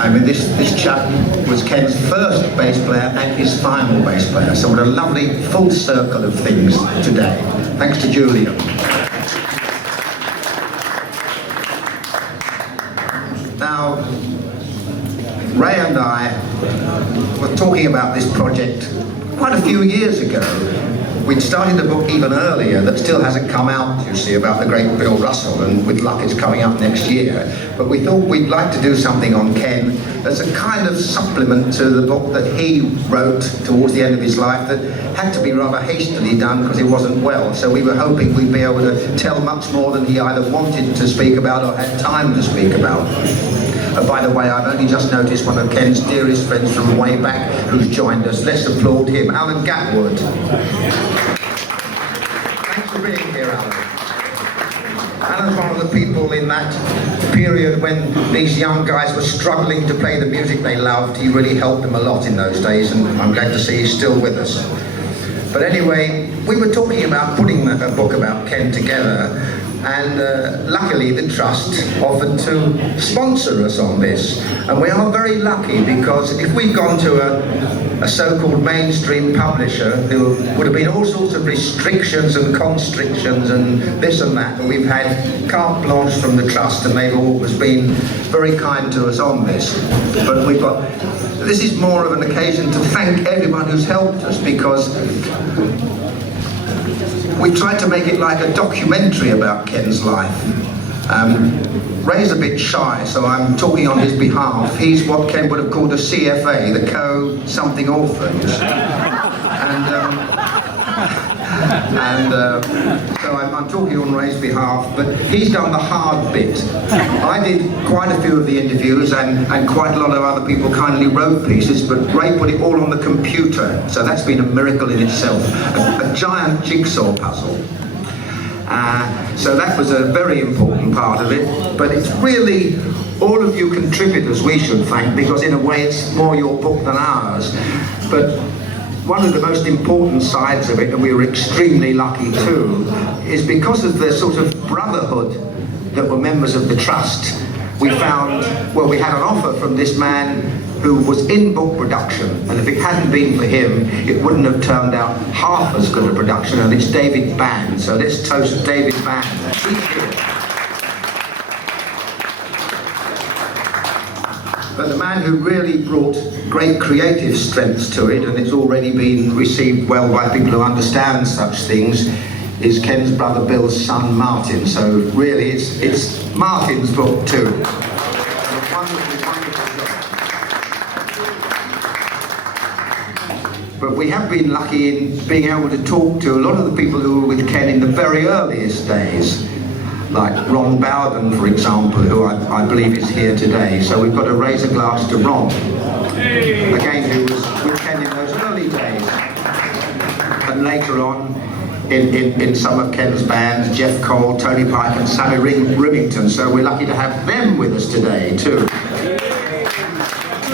I mean, this chap was Ken's first bass player and his final bass player. So what a lovely full circle of things today. Thanks to Julian. Now, Ray and I were talking about this project quite a few years ago. We'd started the book even earlier that still hasn't come out, you see, about the great Bill Russell, and with luck it's coming up next year. But we thought we'd like to do something on Ken as a kind of supplement to the book that he wrote towards the end of his life that had to be rather hastily done because he wasn't well. So we were hoping we'd be able to tell much more than he either wanted to speak about or had time to speak about. By the way, I've only just noticed one of Ken's dearest friends from way back who's joined us. Let's applaud him, Alan Gatwood. Thanks for being here, Alan. Alan's one of the people in that period when these young guys were struggling to play the music they loved. He really helped them a lot in those days, and I'm glad to see he's still with us. But anyway, we were talking about putting a book about Ken together, and luckily the Trust offered to sponsor us on this, and we are very lucky because if we'd gone to a so-called mainstream publisher, there would have been all sorts of restrictions and constrictions and this and that, but we've had carte blanche from the Trust and they've always been very kind to us on this. But this is more of an occasion to thank everyone who's helped us, because we tried to make it like a documentary about Ken's life. Ray's a bit shy, so I'm talking on his behalf. He's what Ken would have called a CFA, the co-something orphans. So I'm talking on Ray's behalf, but he's done the hard bit. I did quite a few of the interviews, and quite a lot of other people kindly wrote pieces, but Ray put it all on the computer, so that's been a miracle in itself. A giant jigsaw puzzle. So that was a very important part of it, but it's really all of you contributors we should thank, because in a way it's more your book than ours. But one of the most important sides of it, and we were extremely lucky too, is because of the sort of brotherhood that were members of the Trust. We found, well, we had an offer from this man who was in book production, and if it hadn't been for him, it wouldn't have turned out half as good a production, and it's David Bann. So let's toast David Bann. He's here. But the man who really brought great creative strengths to it, and it's already been received well by people who understand such things, is Ken's brother Bill's son Martin. So really it's Martin's book too. But we have been lucky in being able to talk to a lot of the people who were with Ken in the very earliest days, like Ron Bowden, for example, who I believe is here today. So we've got to raise a glass to Ron, again, who was with Ken in those early days. And later on, in some of Ken's bands, Jeff Cole, Tony Pike and Sammy Remington. So we're lucky to have them with us today, too. Too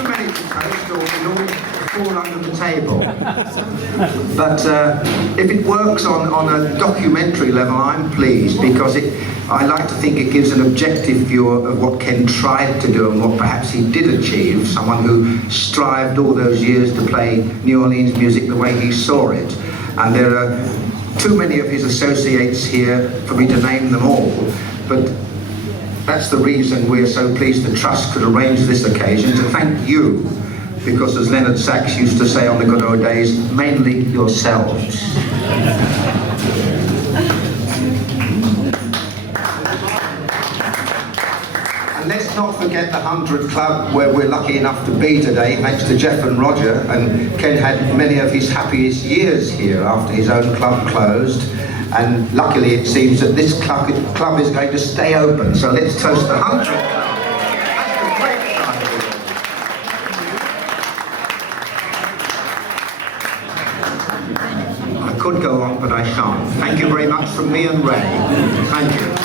many to toast, or we all fall under the table. But if it works on a documentary level, I'm pleased, because I like to think it gives an objective view of what Ken tried to do and what perhaps he did achieve, someone who strived all those years to play New Orleans music the way he saw it. And there are too many of his associates here for me to name them all, but that's the reason we're so pleased the Trust could arrange this occasion, to thank you, because as Leonard Sachs used to say on the good old days, mainly yourselves. And let's not forget the 100 Club, where we're lucky enough to be today, thanks to Jeff and Roger, and Ken had many of his happiest years here after his own club closed, and luckily it seems that this club is going to stay open, so let's toast the 100 Club. I could go on, but I shan't. Thank you very much from me and Ray. Thank you.